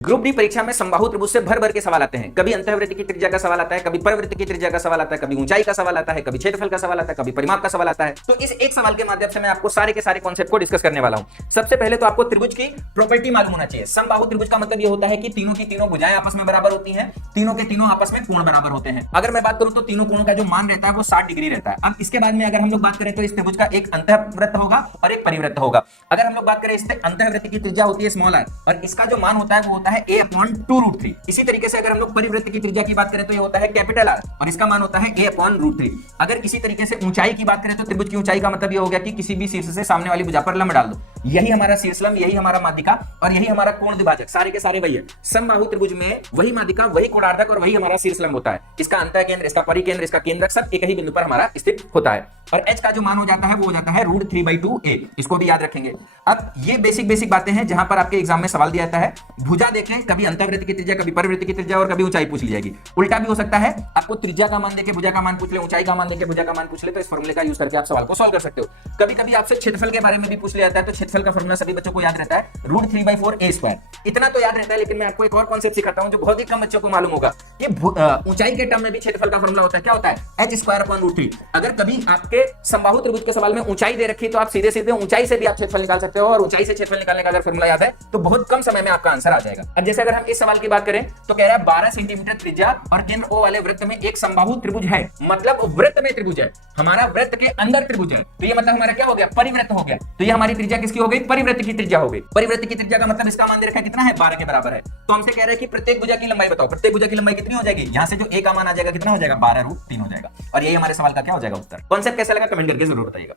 Group D परीक्षा में समबाहु त्रिभुज से भर भर के सवाल आते हैं। कभी अंतःवृत्त की त्रिज्या का सवाल आता है, कभी परवृत्त की त्रिज्या का सवाल आता है, कभी ऊंचाई का सवाल आता है, कभी क्षेत्रफल का सवाल आता है, कभी परिमाप का सवाल आता है। तो इस एक सवाल के माध्यम से मैं आपको सारे के सारे कॉन्सेप्ट को डिस्कस करने वाला हूं। सबसे पहले तो आपको त्रिभुज की प्रॉपर्टी मालूम होना चाहिए। समबाहु त्रिभुज का मतलब यह होता है कि तीनों की तीनों भुजाएं आपस में बराबर होती हैं, तीनों के तीनों आपस में कोण बराबर होते हैं। अगर मैं बात करूं तो तीनों कोणों का जो मान रहता है वो 60 डिग्री रहता है। अब इसके बाद में अगर हम लोग बात करें तो इस त्रिभुज का एक अंतःवृत्त होगा और एक परिवृत्त होगा। अगर हम लोग बात करें इससे अंतःवृत्त की त्रिज्या होती है स्मॉल r और इसका जो मान होता है वो होता है a/2√3। इसी तरीके से अगर हम लोग परिवृत्त की त्रिज्या की बात करें तो ये होता है कैपिटल R और इसका मान होता है a/√3। अगर इसी तरीके से ऊंचाई की बात करें तो त्रिभुज की ऊंचाई का मतलब ये हो गया कि किसी भी शीर्ष से सामने वाली भुजा पर लंब डाल दो। यही हमारा शीर्षलंब, यही हमारा माध्यिका और यही हमारा कोण द्विभाजक, सारे के सारे वही है। समबाहु त्रिभुज में वही माध्यिका, वही कोणार्धक और वही हमारा शीर्षलंब होता है। इसका अंतः केंद्र, इसका परिकेंद्र, इसका केंद्रक सब एक ही बिंदु पर हमारा स्थित होता है। और h का जो मान हो जाता है वो हो जाता है √3/2a। इसको भी याद रखेंगे। अब ये बेसिक बातें हैं जहां पर आपके एग्जाम में सवाल दिया जाता है। भुजा देखें, कभी अंतःवृत्त की त्रिज्या, कभी परिवृत्त की त्रिज्या और कभी ऊंचाई पूछ ली जाएगी। उल्टा भी हो सकता है, आपको त्रिज्या का मान देके भुजा का मान पूछ ले, ऊंचाई का मान देके भुजा का मान पूछ ले, तो इस फॉर्मूले का यूज करके आप सवाल को सॉल्व कर सकते हो। कभी कभी आपसे क्षेत्रफल के बारे में भी पूछ लिया जाता है, तो क्षेत्रफल का फॉर्मूला सभी बच्चों को याद रहता है √3/4a²। इतना तो याद रहता है, लेकिन मैं आपको एक और कॉन्सेप्ट सिखाता हूं जो बहुत ही कम बच्चों को मालूम होगा। ये ऊंचाई के टर्म में भी क्षेत्रफल का फॉर्मूला होता है। क्या होता है? h²/√3। अगर कभी आपके समबाहु त्रिभुज के सवाल में ऊंचाई दे रखी है तो आप सीधे सीधे ऊंचाई से भी आप क्षेत्रफल निकाल सकते हो और ऊंचाई से क्षेत्रफल निकालने का अगर फॉर्मूला याद है तो बहुत कम समय में आपका आंसर आ जाएगा। अब जैसे अगर हम इस सवाल की बात करें तो कह रहा है 12 सेंटीमीटर त्रिज्या और केंद्र O वाले वृत्त में एक समबाहु त्रिभुज है। मतलब वृत्त में त्रिभुज है, हमारा वृत्त के अंदर त्रिभुज है, तो ये मतलब हमारा क्या हो गया? परिवृत्त हो गया। तो ये हमारी त्रिज्या किसकी हो गई? परिवृत्त की त्रिज्या हो गई। परिवृत्त की त्रिज्या का मतलब इसका मान दे रखा है कितना है? 12 के बराबर है। तो हमसे कह रहे हैं कि प्रत्येक भुजा की लंबाई बताओ। प्रत्येक भुजा की लंबाई कितनी हो जाएगी? यहां से जो a का मान आ जाएगा कितना हो जाएगा? 12√3 हो जाएगा। और यही हमारे सवाल का क्या हो जाएगा? उत्तर। कॉन्सेप्ट कैसा लगा कमेंट करके जरूर बताइएगा।